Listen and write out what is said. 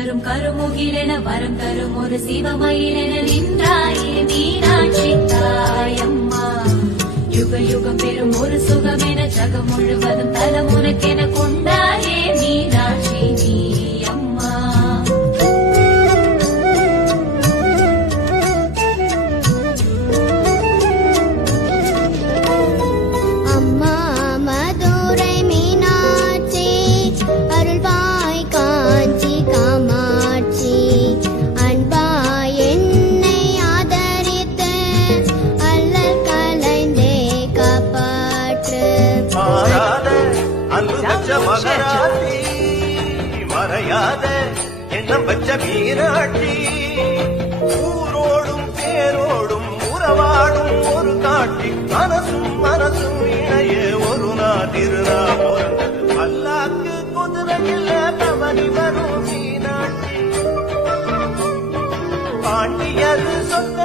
தரும் கருமுகிலென வரம் தரும் ஒரு சிவமயிலென நின்றாயே மீனாட்சி தாயம்மா. யுக யுகம் பெறும் ஒரு சுகமென ஜகம் முழுவதும் தலம் உனக்கென கொண்டாயே மீனாட்சி நீ அம்மா. அம்மா மதுரை மீனாட்சி அருள்வாய் காஞ்சி காமாட்சி அன்பாய் என்னை ஆதரித்து அல்லல் கலைந்தே காப்பாற்று. அன்பு வச்ச மகராட்டி மறையாத எண்ணம் வச்ச மீனாட்டி ஊரோடும் பேரோடும் உறவாடும் ஒரு காட்டி மனசும் மனசும் இணைய ஒரு நாள் திருநாள் பிறந்தது. பல்லாக்கு குதிரையில் பவனி வரும் மீனாட்சி பாண்டியது சொந்த